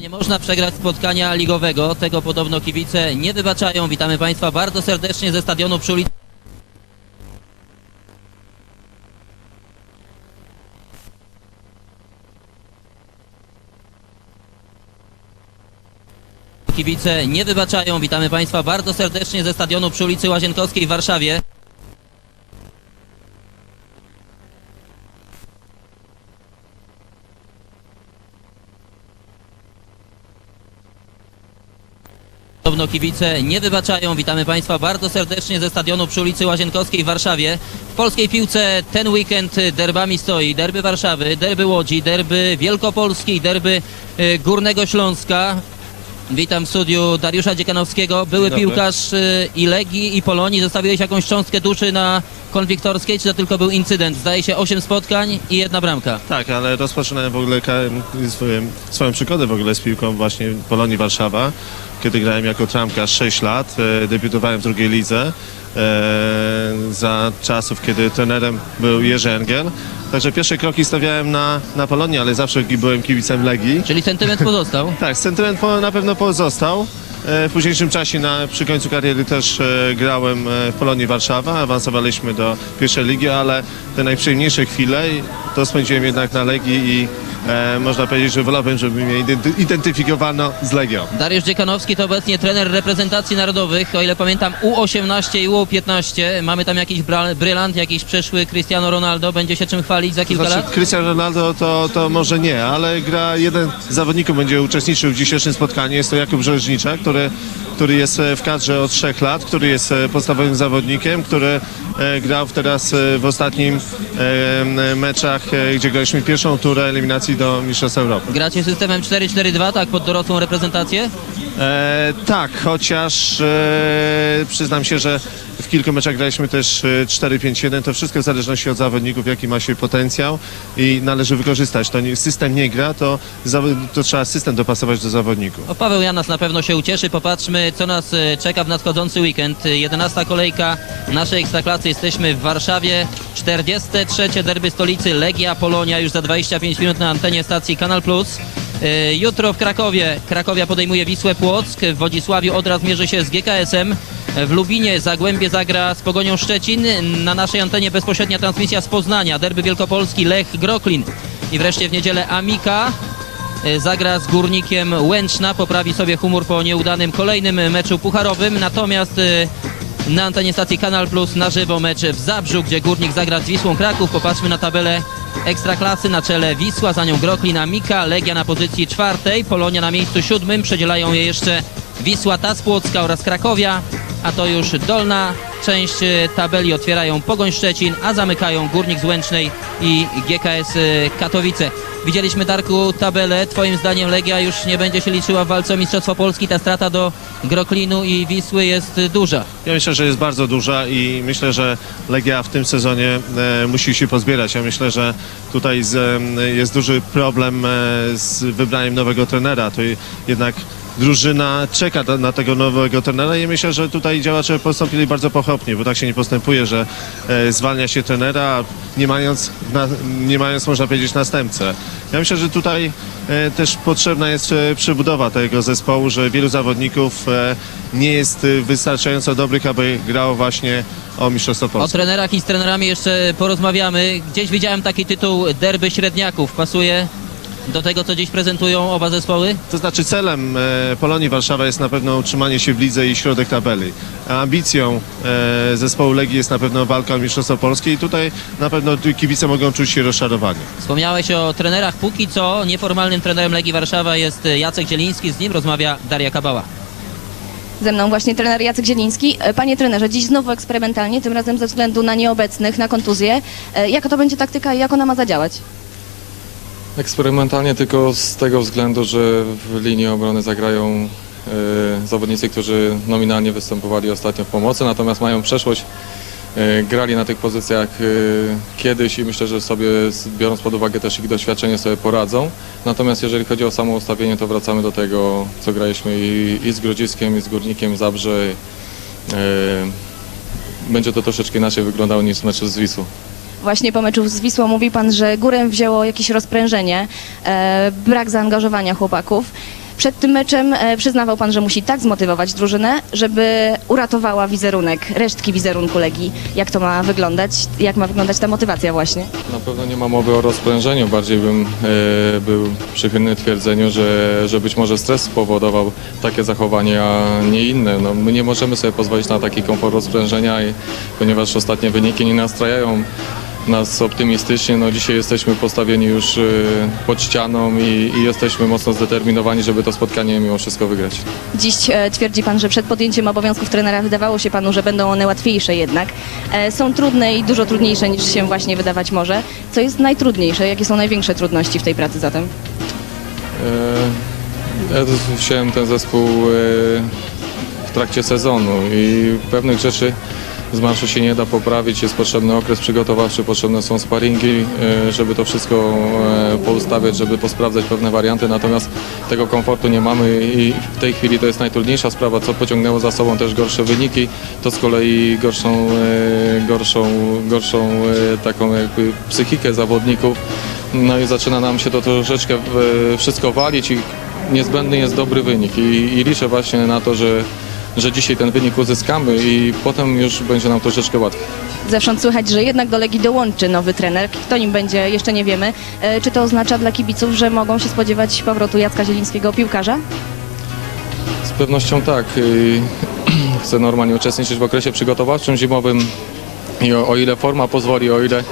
Nie można przegrać spotkania ligowego, tego podobno kibice nie wybaczają. Witamy Państwa bardzo serdecznie ze stadionu przy ulicy. Kibice nie wybaczają. Witamy Państwa bardzo serdecznie ze stadionu przy ulicy Łazienkowskiej w Warszawie. Podobno kibice nie wybaczają. Witamy Państwa bardzo serdecznie ze stadionu przy ulicy Łazienkowskiej w Warszawie. W polskiej piłce ten weekend derbami stoi. Derby Warszawy, derby Łodzi, derby Wielkopolski, derby y, Górnego Śląska. Witam w studiu Dariusza Dziekanowskiego, były piłkarz y, i Legii i Polonii. Zostawiłeś jakąś cząstkę duszy na konwiktorskiej, czy to tylko był incydent? Zdaje się 8 spotkań i jedna bramka. Tak, ale rozpoczynałem w ogóle swoją, swoją przygodę w ogóle z piłką właśnie Polonii Warszawa, kiedy grałem jako tramkarz 6 lat, e, debiutowałem w drugiej lidze za czasów, kiedy trenerem był Jerzy Engel. Także pierwsze kroki stawiałem na, na Polonii, ale zawsze byłem kibicem Legii. Czyli sentyment pozostał. Tak, sentyment po, na pewno pozostał. E, W późniejszym czasie, na, przy końcu kariery też e, grałem e, w Polonii Warszawa, awansowaliśmy do pierwszej ligi, ale te najprzyjemniejsze chwile to spędziłem jednak na Legii i e, można powiedzieć, że wolałbym, żeby mnie identy- identyfikowano z Legią. Dariusz Dziekanowski to obecnie trener reprezentacji narodowych, o ile pamiętam U18 i U15. Mamy tam jakiś brylant, jakiś przyszły Cristiano Ronaldo, będzie się czym chwalić za kilka Znaczy, lat? Cristiano Ronaldo to, to może nie, ale gra jeden z zawodników będzie uczestniczył w dzisiejszym spotkaniu. Jest to Jakub Rzeźnicza, który, który jest e, w kadrze od trzech lat, który jest e, podstawowym zawodnikiem, który grał teraz e, w ostatnim e, meczach, e, gdzie graliśmy pierwszą turę eliminacji do Mistrzostw Europy. Gracie systemem 4-4-2, tak, pod dorosłą reprezentację? E, tak, chociaż e, przyznam się, że w kilku meczach graliśmy też e, 4-5-1. To wszystko w zależności od zawodników, jaki ma się potencjał i należy wykorzystać. To nie, system nie gra, to, to trzeba system dopasować do zawodników. O, Paweł Janas na pewno się ucieszy. Popatrzmy, co nas e, czeka w nadchodzący weekend. 11 kolejka naszej Ekstraklasy. Jesteśmy w Warszawie. 43. derby stolicy Legia Polonia już za 25 minut na antenie stacji Kanal Plus. Jutro w Krakowie. Krakowia podejmuje Wisłę Płock. W Wodzisławiu Odra zmierzy się z GKS-em. W Lubinie Zagłębie zagra z Pogonią Szczecin. Na naszej antenie bezpośrednia transmisja z Poznania. Derby Wielkopolski Lech Groklin. I wreszcie w niedzielę Amika E, zagra z Górnikiem Łęczna, poprawi sobie humor po nieudanym kolejnym meczu pucharowym, natomiast e, na antenie stacji Kanal Plus na żywo mecz w Zabrzu, gdzie Górnik zagra z Wisłą Kraków. Popatrzmy na tabelę Ekstraklasy, na czele Wisła, za nią Groklin, Mika, Legia na pozycji czwartej, Polonia na miejscu siódmym, przedzielają je jeszcze Wisła Tas Płocka oraz Krakowia, a to już dolna część tabeli otwierają Pogoń Szczecin, a zamykają Górnik z Łęcznej i GKS e, Katowice. Widzieliśmy Darku tabelę, twoim zdaniem Legia już nie będzie się liczyła w walce o Mistrzostwo Polski, ta strata do Groklinu i Wisły jest duża. Ja myślę, że jest bardzo duża i myślę, że Legia w tym sezonie e, musi się pozbierać. Ja myślę, że tutaj jest duży problem e, z wybraniem nowego trenera. To jednak drużyna czeka na tego nowego trenera i myślę, że tutaj działacze postąpili bardzo pochopnie, bo tak się nie postępuje, że e, zwalnia się trenera, nie mając, nie mając można powiedzieć następcę. Ja myślę, że tutaj e, też potrzebna jest e, przebudowa tego zespołu, że wielu zawodników nie jest wystarczająco dobrych, aby grało właśnie o Mistrzostwo O Polskie. trenerach i z trenerami jeszcze porozmawiamy. Gdzieś widziałem taki tytuł Derby Średniaków. Pasuje do tego, co dziś prezentują oba zespoły? To znaczy celem e, Polonii Warszawa jest na pewno utrzymanie się w lidze i środek tabeli. A ambicją e, zespołu Legii jest na pewno walka o Mistrzostwo Polskie i tutaj na pewno kibice mogą czuć się rozczarowani. Wspomniałeś o trenerach. Póki co nieformalnym trenerem Legii Warszawa jest Jacek Zieliński. Z nim rozmawia Daria Kabała. Ze mną właśnie trener Jacek Zieliński. E, Panie trenerze, dziś znowu eksperymentalnie, tym razem ze względu na nieobecnych, na kontuzję. Jaka to będzie taktyka i jak ona ma zadziałać? Eksperymentalnie tylko z tego względu, że w linii obrony zagrają e, zawodnicy, którzy nominalnie występowali ostatnio w pomocy, natomiast mają przeszłość, e, grali na tych pozycjach e, kiedyś i myślę, że sobie, biorąc pod uwagę też ich doświadczenie, sobie poradzą. Natomiast jeżeli chodzi o samo ustawienie, to wracamy do tego, co graliśmy i, i z Grodziskiem, i z Górnikiem, Zabrze. Będzie to troszeczkę inaczej wyglądało niż w meczu z Wisłą. Właśnie po meczu z Wisłą mówi pan, że górę wzięło jakieś rozprężenie, e, brak zaangażowania chłopaków. Przed tym meczem e, przyznawał pan, że musi tak zmotywować drużynę, żeby uratowała wizerunek, resztki wizerunku Legii. Jak to ma wyglądać? Jak ma wyglądać ta motywacja właśnie? Na pewno nie ma mowy o rozprężeniu, bardziej bym e, był przychylny twierdzeniu, że, że być może stres spowodował takie zachowanie, a nie inne. No, my nie możemy sobie pozwolić na taki komfort rozprężenia, i, ponieważ ostatnie wyniki nie nastrajają nas optymistycznie. No, dzisiaj jesteśmy postawieni już e, pod ścianą i, i jesteśmy mocno zdeterminowani, żeby to spotkanie mimo wszystko wygrać. Dziś e, twierdzi pan, że przed podjęciem obowiązków trenera wydawało się panu, że będą one łatwiejsze jednak. E, są trudne i dużo trudniejsze niż się właśnie wydawać może. Co jest najtrudniejsze? Jakie są największe trudności w tej pracy zatem? E, Ja wziąłem ten zespół w trakcie sezonu i pewnych rzeczy z marszu się nie da poprawić. Jest potrzebny okres przygotowawczy, potrzebne są sparingi, e, żeby to wszystko e, poustawiać, żeby posprawdzać pewne warianty. Natomiast tego komfortu nie mamy i w tej chwili to jest najtrudniejsza sprawa, co pociągnęło za sobą też gorsze wyniki. To z kolei gorszą, e, gorszą, gorszą taką jakby psychikę zawodników. No i zaczyna nam się to troszeczkę wszystko walić i niezbędny jest dobry wynik. I, i liczę właśnie na to, że, że dzisiaj ten wynik uzyskamy i potem już będzie nam troszeczkę łatwiej. Zewsząd słychać, że jednak do Legii dołączy nowy trener. Kto nim będzie, jeszcze nie wiemy. E, Czy to oznacza dla kibiców, że mogą się spodziewać powrotu Jacka Zielińskiego, piłkarza? Z pewnością tak. Y, Chcę normalnie uczestniczyć w okresie przygotowawczym zimowym i o, o ile forma pozwoli, o ile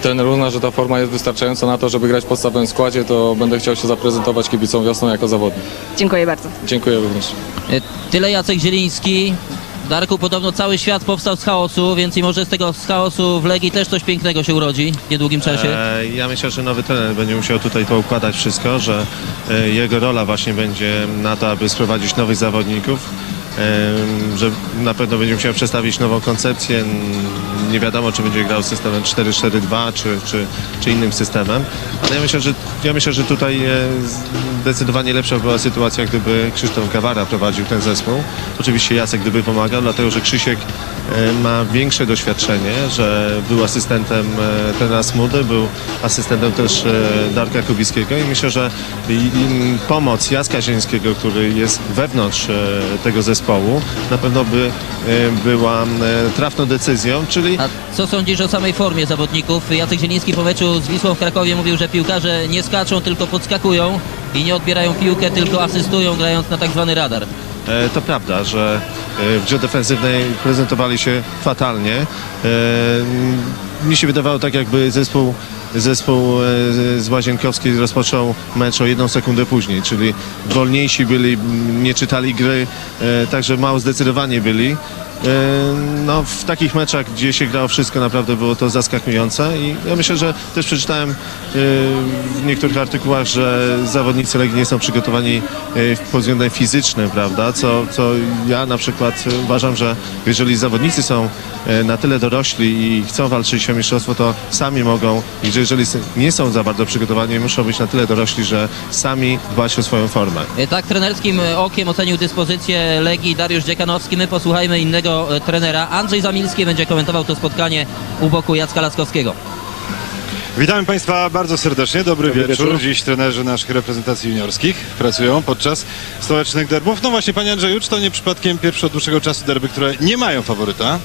trener uzna, że ta forma jest wystarczająca na to, żeby grać w podstawowym składzie, to będę chciał się zaprezentować kibicom wiosną jako zawodnik. Dziękuję bardzo. Dziękuję również. E, Tyle Jacek Zieliński. Darku, podobno cały świat powstał z chaosu, więc i może z tego z chaosu w Legii też coś pięknego się urodzi w niedługim czasie. E, Ja myślę, że nowy trener będzie musiał tutaj poukładać wszystko, że e, jego rola właśnie będzie na to, aby sprowadzić nowych zawodników, że na pewno będzie musiał przedstawić nową koncepcję. Nie wiadomo, czy będzie grał systemem 4-4-2, czy, czy, czy innym systemem, ale ja myślę, że, ja myślę, że tutaj e, zdecydowanie lepsza była sytuacja, gdyby Krzysztof Gawara prowadził ten zespół. Oczywiście Jacek gdyby pomagał, dlatego że Krzysiek e, ma większe doświadczenie, że był asystentem e, trenera Smudy, był asystentem też e, Darka Kubickiego i myślę, że pomoc Jacka Zielińskiego, który jest wewnątrz tego zespołu, na pewno by była trafną decyzją, czyli A co sądzisz o samej formie zawodników? Jacek Zieliński po meczu z Wisłą w Krakowie mówił, że piłkarze nie skaczą, tylko podskakują i nie odbierają piłkę, tylko asystują, grając na tak zwany radar. E, To prawda, że e, w grze defensywnej prezentowali się fatalnie. E, Mi się wydawało tak, jakby zespół, zespół z Łazienkowskiej rozpoczął mecz o jedną sekundę później, czyli wolniejsi byli, nie czytali gry, także mało zdecydowani byli. E, No, w takich meczach, gdzie się grało wszystko, naprawdę było to zaskakujące i ja myślę, że też przeczytałem e, w niektórych artykułach, że zawodnicy Legii nie są przygotowani e, pod względem fizycznym, prawda, co, co ja na przykład uważam, że jeżeli zawodnicy są na tyle dorośli i chcą walczyć o mistrzostwo, to sami mogą, jeżeli nie są za bardzo przygotowani, muszą być na tyle dorośli, że sami dbać o swoją formę. Tak trenerskim okiem ocenił dyspozycję Legii Dariusz Dziekanowski. My posłuchajmy innego e, trenera. Andrzej Zamilski będzie komentował to spotkanie u boku Jacka Laskowskiego. Witamy Państwa bardzo serdecznie. Dobry, Dobry wieczór. wieczór. Dziś trenerzy naszych reprezentacji juniorskich pracują podczas stołecznych derbów. No właśnie, Panie Andrzeju, czy to nie przypadkiem pierwsze od dłuższego czasu derby, które nie mają faworyta?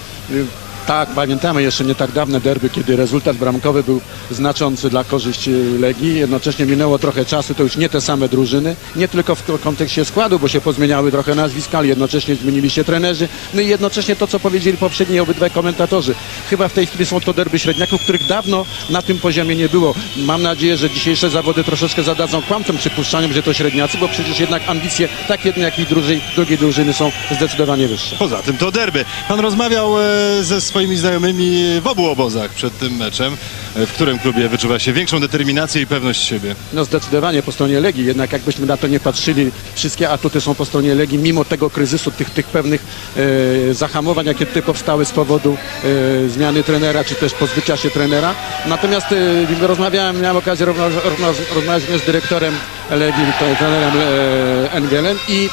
Tak, pamiętamy jeszcze nie tak dawne derby, kiedy rezultat bramkowy był znaczący dla korzyści Legii. Jednocześnie minęło trochę czasu, to już nie te same drużyny. Nie tylko w kontekście składu, bo się pozmieniały trochę nazwiska, ale jednocześnie zmienili się trenerzy. No i jednocześnie to, co powiedzieli poprzedni obydwaj komentatorzy. Chyba w tej chwili są to derby średniaków, których dawno na tym poziomie nie było. Mam nadzieję, że dzisiejsze zawody troszeczkę zadadzą kłamcom przypuszczaniem, że to średniacy, bo przecież jednak ambicje tak jednej, jak i drugiej, drużyny są zdecydowanie wyższe. Poza tym to derby. Pan rozmawiał e, ze swoimi znajomymi w obu obozach przed tym meczem. W którym klubie wyczuwa się większą determinację i pewność siebie? No zdecydowanie po stronie Legii, jednak jakbyśmy na to nie patrzyli, wszystkie atuty są po stronie Legii, mimo tego kryzysu, tych, tych pewnych e, zahamowań, jakie tutaj powstały z powodu e, zmiany trenera, czy też pozbycia się trenera. Natomiast e, rozmawiałem, miałem okazję rozmawiać z dyrektorem Legii, trenerem e, Engelem i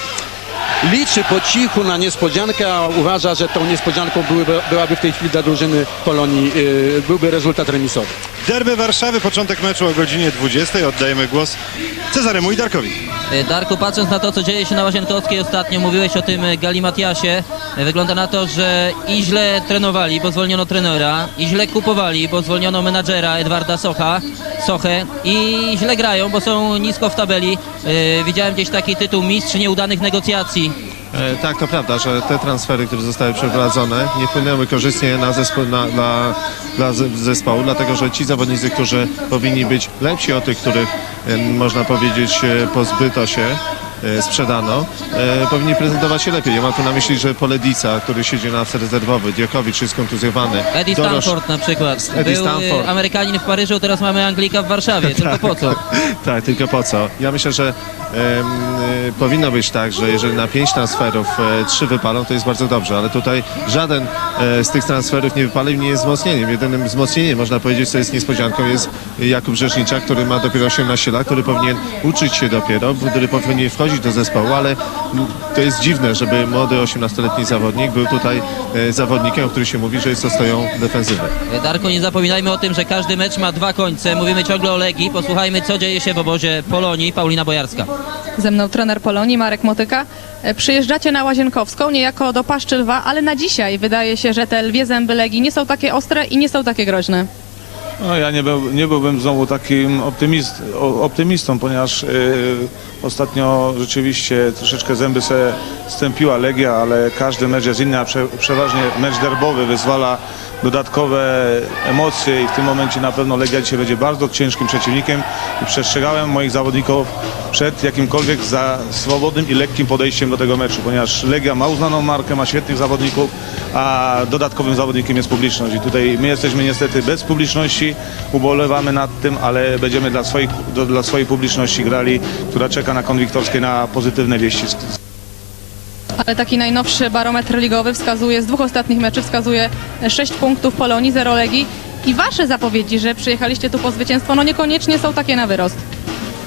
liczy po cichu na niespodziankę, a uważa, że tą niespodzianką byłyby, byłaby w tej chwili dla drużyny Polonii, e, byłby rezultat remisowy. Derby Warszawy, początek meczu o godzinie 20. Oddajemy głos Cezaremu i Darkowi. E, Darku, patrząc na to, co dzieje się na Łazienkowskiej ostatnio, mówiłeś o tym e, Galimatiasie. E, Wygląda na to, że i źle trenowali, bo zwolniono trenera, i źle kupowali, bo zwolniono menadżera Edwarda Socha, Sochę i źle grają, bo są nisko w tabeli. Widziałem gdzieś taki tytuł Mistrz nieudanych negocjacji. E, tak, to prawda, że te transfery, które zostały przeprowadzone, nie wpłynęły korzystnie na zespół, na, dla, dla ze- zespołu, dlatego że ci zawodnicy, którzy powinni być lepsi od tych, których e, można powiedzieć e, pozbyto się, sprzedano, e, powinni prezentować się lepiej. Ja mam tu na myśli, że Poledica, który siedzi na ławce rezerwowej, Diakowicz jest kontuzjowany. Eddie Dorosz- Stanford na przykład. Eddie Był e, Stanford. Amerykanin w Paryżu, teraz mamy Anglika w Warszawie. Tylko po co? tak, tylko po co? Ja myślę, że em, powinno być tak, że jeżeli na pięć transferów e, trzy wypalą, to jest bardzo dobrze, ale tutaj żaden e, z tych transferów nie wypalił, nie jest wzmocnieniem. Jedynym wzmocnieniem, można powiedzieć, co jest niespodzianką, jest Jakub Rzeczniczak, który ma dopiero 18 lat, który powinien uczyć się dopiero, który powinien wchodzić do zespołu, ale to jest dziwne, żeby młody 18-letni zawodnik był tutaj e, zawodnikiem, o którym się mówi, że jest ostoją defensywy. Darku, nie zapominajmy o tym, że każdy mecz ma dwa końce. Mówimy ciągle o Legii. Posłuchajmy, co dzieje się w obozie Polonii. Paulina Bojarska. Ze mną trener Polonii, Marek Motyka. E, Przyjeżdżacie na Łazienkowską, niejako do Paszczy Lwa, ale na dzisiaj wydaje się, że te lwie zęby Legii nie są takie ostre i nie są takie groźne. No, ja nie, był, nie byłbym znowu takim optymist, optymistą, ponieważ y, ostatnio rzeczywiście troszeczkę zęby se stępiła Legia, ale każdy mecz jest inny, a prze, przeważnie mecz derbowy wyzwala dodatkowe emocje i w tym momencie na pewno Legia dzisiaj będzie bardzo ciężkim przeciwnikiem. I przestrzegałem moich zawodników przed jakimkolwiek za swobodnym i lekkim podejściem do tego meczu, ponieważ Legia ma uznaną markę, ma świetnych zawodników, a dodatkowym zawodnikiem jest publiczność. I tutaj my jesteśmy niestety bez publiczności, ubolewamy nad tym, ale będziemy dla, swoich, dla swojej publiczności grali, która czeka na konwiktorskie na pozytywne wieści Ale taki najnowszy barometr ligowy wskazuje, z dwóch ostatnich meczy wskazuje 6 punktów Polonii, 0 Legii. I wasze zapowiedzi, że przyjechaliście tu po zwycięstwo, no niekoniecznie są takie na wyrost.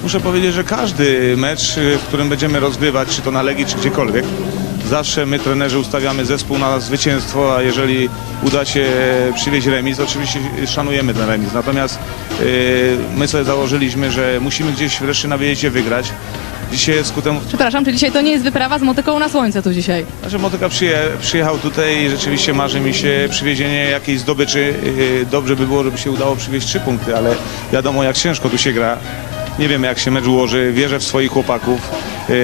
Muszę powiedzieć, że każdy mecz, y, w którym będziemy rozgrywać, czy to na Legii, czy gdziekolwiek, zawsze my trenerzy ustawiamy zespół na zwycięstwo, a jeżeli uda się przywieźć remis, oczywiście szanujemy ten remis. Natomiast y, my sobie założyliśmy, że musimy gdzieś wreszcie na wyjeździe wygrać. Dzisiaj skutem Przepraszam, czy dzisiaj to nie jest wyprawa z motyką na słońce tu dzisiaj? Znaczy Motyka przyje, przyjechał tutaj i rzeczywiście marzy mi się przywiezienie jakiejś zdobyczy. Yy, Dobrze by było, żeby się udało przywieźć trzy punkty, ale wiadomo jak ciężko tu się gra. Nie wiemy jak się mecz ułoży, wierzę w swoich chłopaków. Yy,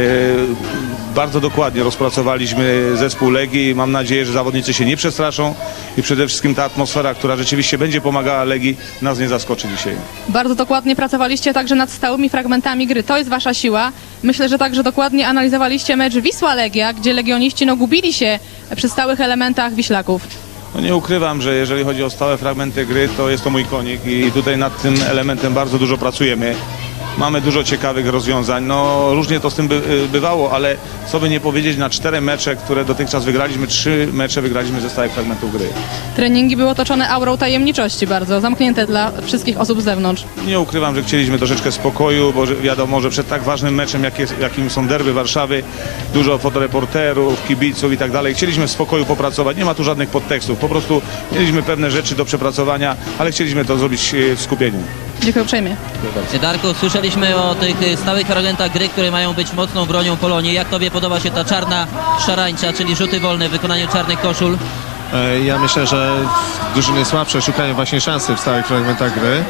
Bardzo dokładnie rozpracowaliśmy zespół Legii mam nadzieję, że zawodnicy się nie przestraszą i przede wszystkim ta atmosfera, która rzeczywiście będzie pomagała Legii, nas nie zaskoczy dzisiaj. Bardzo dokładnie pracowaliście także nad stałymi fragmentami gry. To jest wasza siła. Myślę, że także dokładnie analizowaliście mecz Wisła-Legia, gdzie legioniści no, gubili się przy stałych elementach Wiślaków. No nie ukrywam, że jeżeli chodzi o stałe fragmenty gry, to jest to mój konik i tutaj nad tym elementem bardzo dużo pracujemy. Mamy dużo ciekawych rozwiązań. No różnie to z tym by, y, bywało, ale co by nie powiedzieć, na cztery mecze, które dotychczas wygraliśmy, trzy mecze wygraliśmy ze stałych fragmentów gry. Treningi były otoczone aurą tajemniczości bardzo, zamknięte dla wszystkich osób z zewnątrz. Nie ukrywam, że chcieliśmy troszeczkę spokoju, bo wiadomo, że przed tak ważnym meczem, jak jest, jakim są derby Warszawy, dużo fotoreporterów, kibiców i tak dalej, chcieliśmy w spokoju popracować. Nie ma tu żadnych podtekstów, po prostu mieliśmy pewne rzeczy do przepracowania, ale chcieliśmy to zrobić y, w skupieniu. Dziękuję uprzejmie. Darku, słyszeliśmy o tych stałych fragmentach gry, które mają być mocną bronią Polonii. Jak tobie podoba się ta czarna szarańcza, czyli rzuty wolne w wykonaniu czarnych koszul? E, Ja myślę, że drużyny słabsze szukają właśnie szansy w stałych fragmentach gry.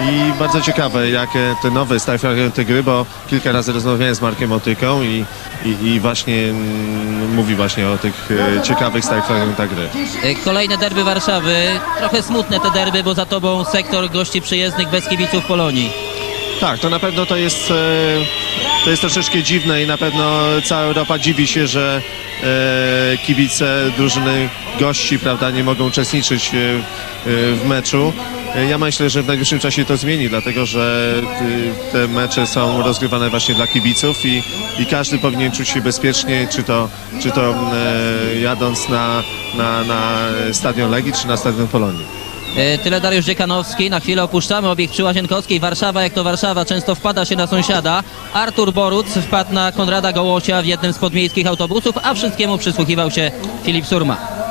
I bardzo ciekawe, jakie te nowe stałe fragmenty gry, bo kilka razy rozmawiałem z Markiem Otyką i, i, i właśnie mm, mówi właśnie o tych e, ciekawych fragmentach gry. Y, Kolejne derby Warszawy. Trochę smutne te derby, bo za tobą sektor gości przyjezdnych bez kibiców Polonii. Tak, to na pewno to jest, e, to jest troszeczkę dziwne i na pewno cała Europa dziwi się, że e, kibice drużyny gości prawda, nie mogą uczestniczyć e, e, w meczu. E, Ja myślę, że w najbliższym czasie to zmieni, dlatego że e, te mecze są rozgrywane właśnie dla kibiców i, i każdy powinien czuć się bezpiecznie, czy to, czy to e, jadąc na, na, na stadion Legii, czy na stadion Polonii. E, Tyle Dariusz Dziekanowski. Na chwilę opuszczamy obiekt przy Łazienkowskiej. Warszawa, jak to Warszawa, często wpada się na sąsiada. Artur Boruc wpadł na Konrada Gołosia w jednym z podmiejskich autobusów, a wszystkiemu przysłuchiwał się Filip Surma.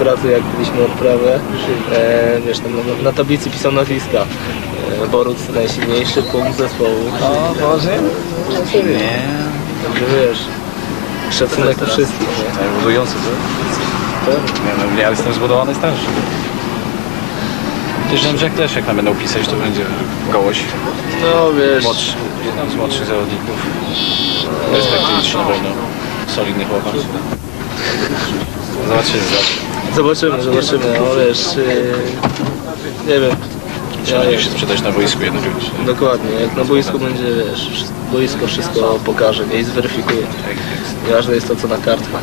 Od razu jak mieliśmy odprawę, e, wiesz, tam na, na tablicy pisał nazwiska. E, Boruc najsilniejszy punkt zespołu. O Boże? Nie. Wiesz, szacunek do wszystkich. nie? Budujący, to? Nie, no, ja jestem zbudowany starszy. Myślałem, że jak też jak nam będą pisać, to będzie gołoś. No wiesz, Młodszy, jeden z młodszych zawodników. Perspektywiczny na pewno. Solidny chłopak. Zobaczymy, zobaczymy. Zobaczymy, zobaczymy. No wiesz, e, nie wiem. Trzeba będzie się sprzedać na boisku jednak. Dokładnie, jak na boisku będzie, wiesz, boisko wszystko pokaże nie? i zweryfikuje. Ważne jest to, co na kartkach.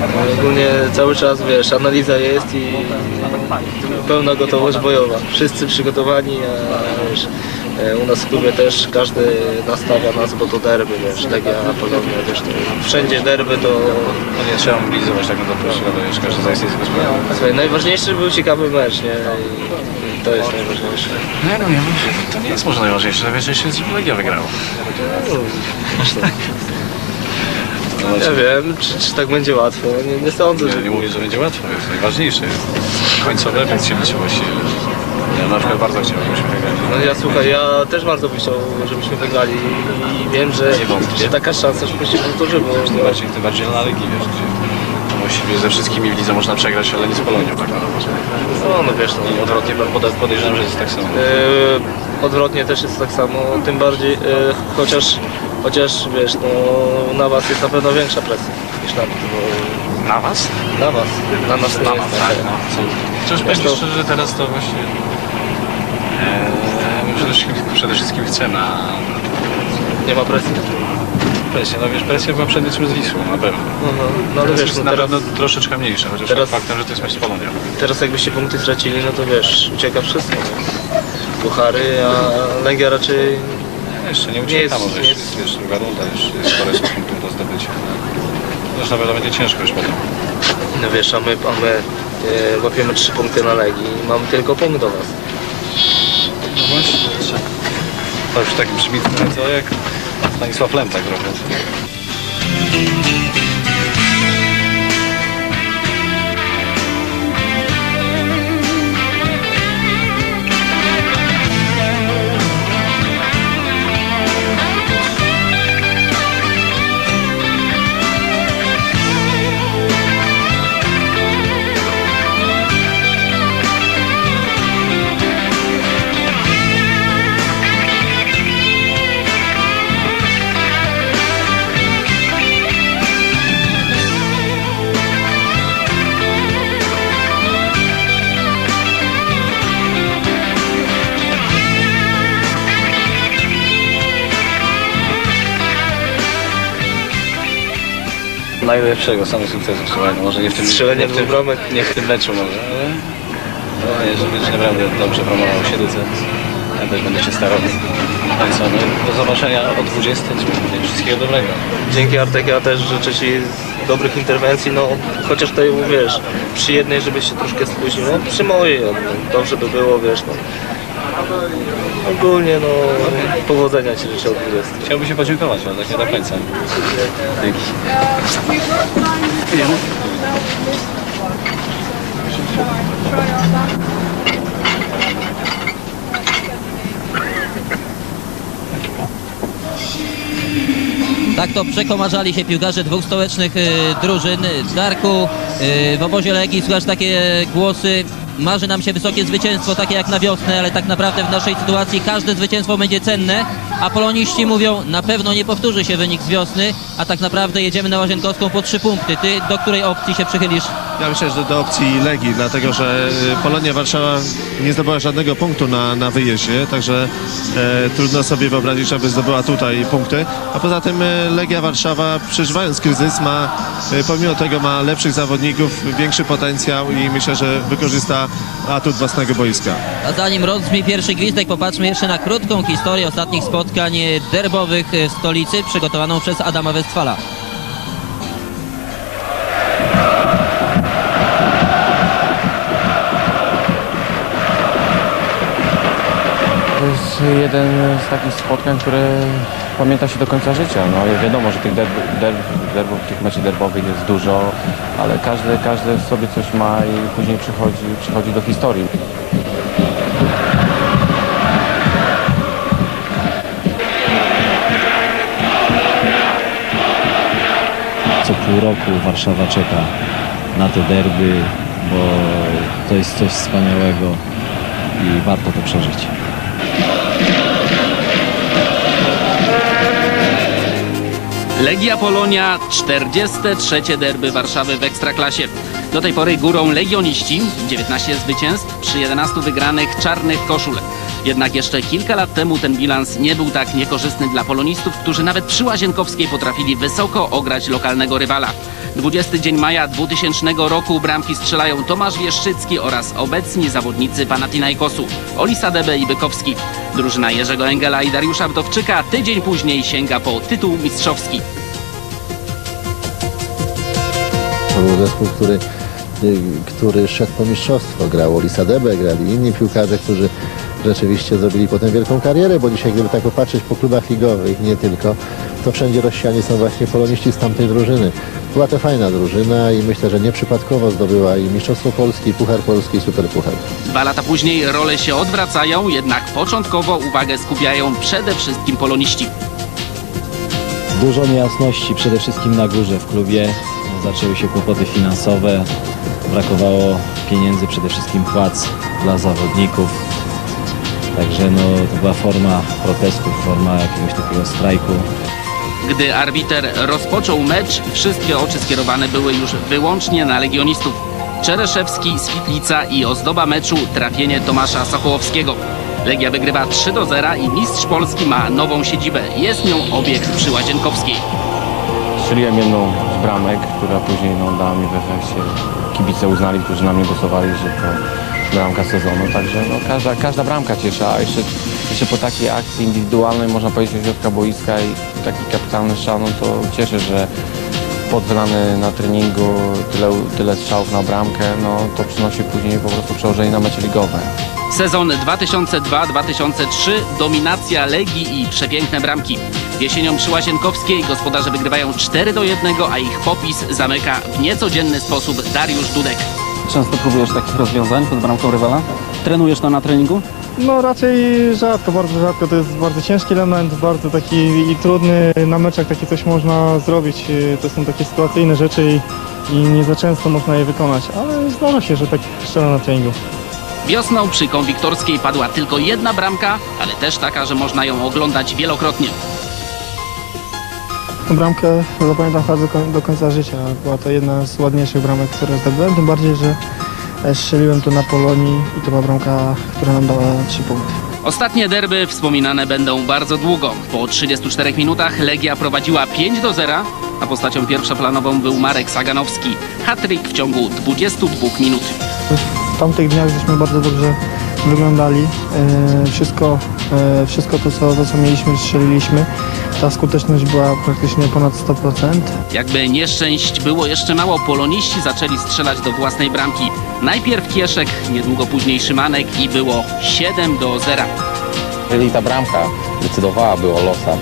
No, ogólnie cały czas, wiesz, analiza jest i pełna gotowość bojowa. Wszyscy przygotowani, a wiesz, u nas w klubie też każdy nastawia nas, bo to derby, wiesz, Legia, Polonia, wiesz, to wszędzie derby to... No nie trzeba mobilizować tak na dobrą ale wiesz, każdy zajdzie jest gospodarzem. Słuchaj, najważniejszy był ciekawy mecz, nie? I, to jest najważniejsze. Nie no, nie, to nie jest może najważniejsze. Najważniejsze jest, żeby Legia wygrała. No, Ja wiem, czy, czy tak będzie łatwo, nie, nie sądzę, że... Nie, nie mówię, że będzie łatwo, jest najważniejsze jest końcowy efekt się liczy właściwie. Ja na przykład bardzo chciałbym, żebyśmy wygrali. No ja słuchaj, ja też bardzo bym chciał, żebyśmy wygrali i wiem, że, Nie wątpię. że taka szansa, żebyśmy powtórzymy. Tym bardziej, tym bardziej na Legii, wiesz, gdzie właściwie ze wszystkimi w lidze można przegrać, ale nie z Polonią tak naprawdę. No, no wiesz, I no. odwrotnie pode- podejrzewam, że jest tak samo. Yy, odwrotnie też jest tak samo, tym bardziej, yy, chociaż, chociaż wiesz, no na was jest na pewno większa presja niż na nas, bo Na was? na was, na nas nie Na jest was, taka. tak. No. Chociaż powiem ci szczerze, że teraz to właśnie... E, my przede wszystkim, przede wszystkim chcemy, a Nie ma presji. presja, no wiesz, presja była przed meczem z Wisłą, na pewno. No, no, no ale Teraz wiesz, jest no na teraz, pewno troszeczkę mniejsza, chociaż teraz- faktem, że to jest mecz z Polonią. teraz jakbyście punkty stracili, no to wiesz, ucieka wszystko. nie? Puchary, a Legia raczej Jeszcze nie Nie jest- nie jeszcze jest- jest, druga runda, jeszcze jest parę punktów do zdobycia. Zresztą na pewno będzie ciężko już potem. No wiesz, a my, a my e, łapiemy trzy punkty na Legii i mamy tylko punkt do was. No właśnie. To już tak brzmi co jak Stanisław Lem tak trochę. Najlepszego, samych sukcesów, może nie w tym, Strzelenie nie w tym, bramek. nie w tym meczu może, ale no, nie, żebyś naprawdę dobrze promował Siedlce. Ja też będę się starał. I co, no, do zobaczenia o 20, czy wszystkiego dobrego. Dzięki Artek, ja też życzę Ci dobrych interwencji, no chociaż tutaj wiesz, przy jednej, żebyś się troszkę spóźnił, no przy mojej, no, dobrze by było, wiesz, no. Ogólnie, no, powodzenia Ci życzę o 20. Chciałbym się podziękować, ale tak nie do końca. Dzięki. Tak to przekomarzali się piłkarze dwóch stołecznych y, drużyn. Darku, y, w obozie Legii słychać takie głosy. Marzy nam się wysokie zwycięstwo, takie jak na wiosnę, ale tak naprawdę w naszej sytuacji każde zwycięstwo będzie cenne. A poloniści mówią, na pewno nie powtórzy się wynik z wiosny, a tak naprawdę jedziemy na Łazienkowską po trzy punkty. Ty do której opcji się przychylisz? Ja myślę, że do opcji Legii, dlatego że y, Polonia Warszawa nie zdobyła żadnego punktu na, na wyjeździe, także e, trudno sobie wyobrazić, żeby zdobyła tutaj punkty. A poza tym e, Legia Warszawa, przeżywając kryzys, ma, e, pomimo tego ma lepszych zawodników, większy potencjał i myślę, że wykorzysta atut własnego boiska. A zanim rozbrzmi pierwszy gwizdek, popatrzmy jeszcze na krótką historię ostatnich spotkań derbowych w stolicy, przygotowaną przez Adama Westfala. to jest jeden z takich spotkań, które pamięta się do końca życia. No wiadomo, że tych derb, derb, derbów, tych meczów derbowych jest dużo, ale każdy, każdy w sobie coś ma i później przychodzi, przychodzi do historii. Pół roku Warszawa czeka na te derby, bo to jest coś wspaniałego i warto to przeżyć. Legia Polonia 43 derby Warszawy w Ekstraklasie. Do tej pory górą legioniści, 19 zwycięstw przy 11 wygranych czarnych koszul. Jednak jeszcze kilka lat temu ten bilans nie był tak niekorzystny dla polonistów, którzy nawet przy Łazienkowskiej potrafili wysoko ograć lokalnego rywala. 20 dzień maja 2000 roku bramki strzelają Tomasz Wieszczycki oraz obecni zawodnicy Panathinaikosu Olisa Debe i Bykowski. Drużyna Jerzego Engela i Dariusza Wdowczyka tydzień później sięga po tytuł mistrzowski. To był zespół, który, y, który szedł po mistrzostwo. Grał Olisa Debe, grali inni piłkarze, którzy rzeczywiście zrobili potem wielką karierę, bo dzisiaj gdyby tak popatrzeć po klubach ligowych, nie tylko, to wszędzie rozsiani są właśnie poloniści z tamtej drużyny. Była to fajna drużyna i myślę, że nieprzypadkowo zdobyła i Mistrzostwo Polski, i Puchar Polski, i Superpuchar. Dwa lata później role się odwracają, jednak początkowo uwagę skupiają przede wszystkim poloniści. Dużo niejasności przede wszystkim na górze w klubie. Zaczęły się kłopoty finansowe, brakowało pieniędzy, przede wszystkim płac dla zawodników. Także no, to była forma protestu, forma jakiegoś takiego strajku. Gdy arbiter rozpoczął mecz, wszystkie oczy skierowane były już wyłącznie na legionistów. Czereszewski, Switlica i ozdoba meczu trafienie Tomasza Sokołowskiego. Legia wygrywa 3 do 0 i mistrz Polski ma nową siedzibę. Jest nią obiekt przy Łazienkowskiej. Strzeliłem jedną z bramek, która później no, dała mi w efekcie. Kibice uznali, którzy na mnie głosowali, że to bramka sezonu. Także no, każda, każda bramka cieszy, a jeszcze, jeszcze po takiej akcji indywidualnej, można powiedzieć, od środka boiska i taki kapitalny strzał, no to cieszę, że podwylany na treningu, tyle, tyle strzałów na bramkę, no to przynosi później po prostu przełożenie na mecze ligowe. Sezon 2002-2003 dominacja Legii i przepiękne bramki. Jesienią przy Łazienkowskiej gospodarze wygrywają 4 do 1, a ich popis zamyka w niecodzienny sposób Dariusz Dudek. Często próbujesz takich rozwiązań pod bramką rywala? Trenujesz to na treningu? No raczej rzadko, bardzo rzadko. To jest bardzo ciężki element, bardzo taki i trudny. Na meczach takie coś można zrobić. To są takie sytuacyjne rzeczy i, i nie za często można je wykonać, ale zdarza się, że tak strzelam na treningu. Wiosną przy Konwiktorskiej padła tylko jedna bramka, ale też taka, że można ją oglądać wielokrotnie. Tę bramkę zapamiętam chyba do, koń- do końca życia. Była to jedna z ładniejszych bramek, które zdobyłem, tym bardziej, że e, strzeliłem to na Polonii i to była bramka, która nam dała 3 punkty. Ostatnie derby wspominane będą bardzo długo. Po 34 minutach Legia prowadziła 5 do 0, a postacią pierwszoplanową był Marek Saganowski. Hatryk w ciągu 22 minut. W tamtych dniach żeśmy bardzo dobrze wyglądali. E, Wszystko, e, wszystko to, co, to, co mieliśmy, strzeliliśmy. Ta skuteczność była praktycznie ponad 100%. Jakby nieszczęść było jeszcze mało, poloniści zaczęli strzelać do własnej bramki. Najpierw Kieszek, niedługo później Szymanek i było 7 do 0. Jeżeli ta bramka decydowałaby o losach,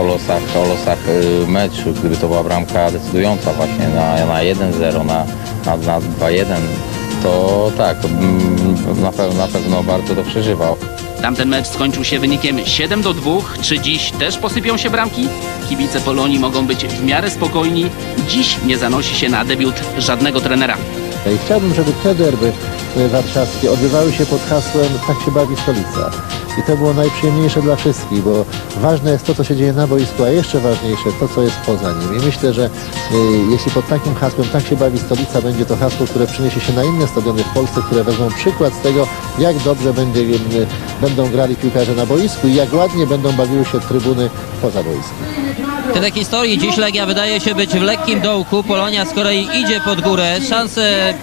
o losach, o losach y, meczu, gdyby to była bramka decydująca właśnie na, na 1-0, na, na, na 2-1, to tak, mm, na pewno, na pewno bardzo to przeżywał. Tamten mecz skończył się wynikiem 7 do 2. Czy dziś też posypią się bramki? Kibice Polonii mogą być w miarę spokojni. Dziś nie zanosi się na debiut żadnego trenera. I chciałbym, żeby te derby y, warszawskie odbywały się pod hasłem Tak się bawi stolica. I to było najprzyjemniejsze dla wszystkich, bo ważne jest to, co się dzieje na boisku, a jeszcze ważniejsze to, co jest poza nim. I myślę, że y, jeśli pod takim hasłem Tak się bawi stolica będzie to hasło, które przyniesie się na inne stadiony w Polsce, które wezmą przykład z tego, jak dobrze będzie, y, będą grali piłkarze na boisku i jak ładnie będą bawiły się trybuny poza boiskiem. Tyle historii. Dziś Legia wydaje się być w lekkim dołku. Polonia z kolei idzie pod górę. Szanse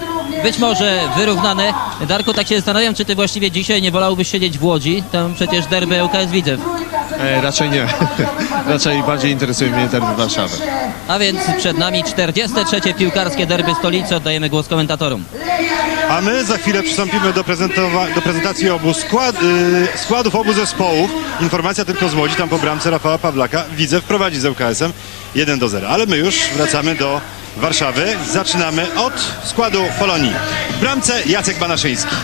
być może wyrównane. Darku, tak się zastanawiam, czy ty właściwie dzisiaj nie wolałbyś siedzieć w Łodzi? Tam przecież derby ŁKS Widzew. E, raczej nie. raczej bardziej interesuje mnie derby Warszawy. A więc przed nami 43. piłkarskie derby stolicy. Oddajemy głos komentatorom. A my za chwilę przystąpimy do, do prezentacji obu skład, y, składów obu zespołów. Informacja tylko z Łodzi, tam po bramce Rafała Pawlaka. Widzę, wprowadzi z ŁKS-em 1 do 0. Ale my już wracamy do Warszawy. Zaczynamy od składu Polonii. W bramce Jacek Banaszyński.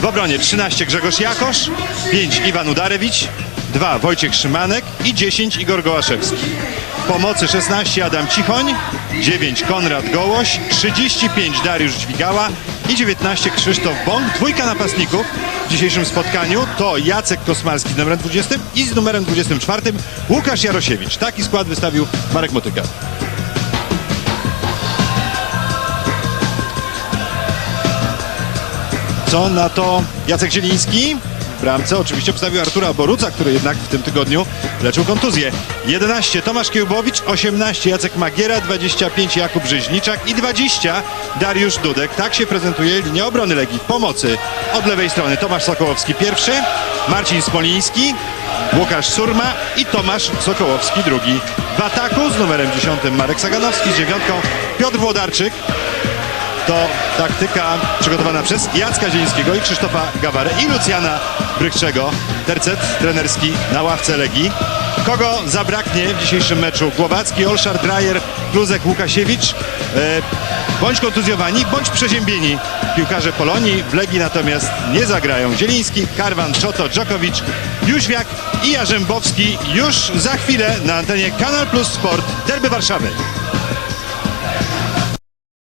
W obronie 13 Grzegorz Jakosz, 5 Iwan Udarewicz, 2 Wojciech Szymanek i 10 Igor Gołaszewski. Pomocy 16 Adam Cichoń, 9 Konrad Gołoś, 35 Dariusz Dźwigała i 19 Krzysztof Bąk. Dwójka napastników w dzisiejszym spotkaniu to Jacek Kosmalski z numerem 20 i z numerem 24 Łukasz Jarosiewicz. Taki skład wystawił Marek Motyka. Co na to Jacek Zieliński? W bramce oczywiście postawił Artura Boruca, który jednak w tym tygodniu leczył kontuzję. 11 Tomasz Kiełbowicz, 18 Jacek Magiera, 25 Jakub Rzeźniczak i 20 Dariusz Dudek. Tak się prezentuje linia obrony Legii. Pomocy od lewej strony Tomasz Sokołowski pierwszy, Marcin Smoliński, Łukasz Surma i Tomasz Sokołowski drugi. W ataku z numerem 10 Marek Saganowski, z dziewiątką Piotr Włodarczyk, to taktyka przygotowana przez Jacka Zielińskiego i Krzysztofa Gawarę i Lucjana Brychczego. Tercet trenerski na ławce Legii. Kogo zabraknie w dzisiejszym meczu? Głowacki, Olszar, Drajer, Kluzek, Łukasiewicz. E, bądź kontuzjowani, bądź przeziębieni. Piłkarze Polonii w Legii natomiast nie zagrają. Zieliński, Karwan, Czoto, Dżokowicz, Jóźwiak i Jarzębowski już za chwilę na antenie Kanal Plus Sport Derby Warszawy.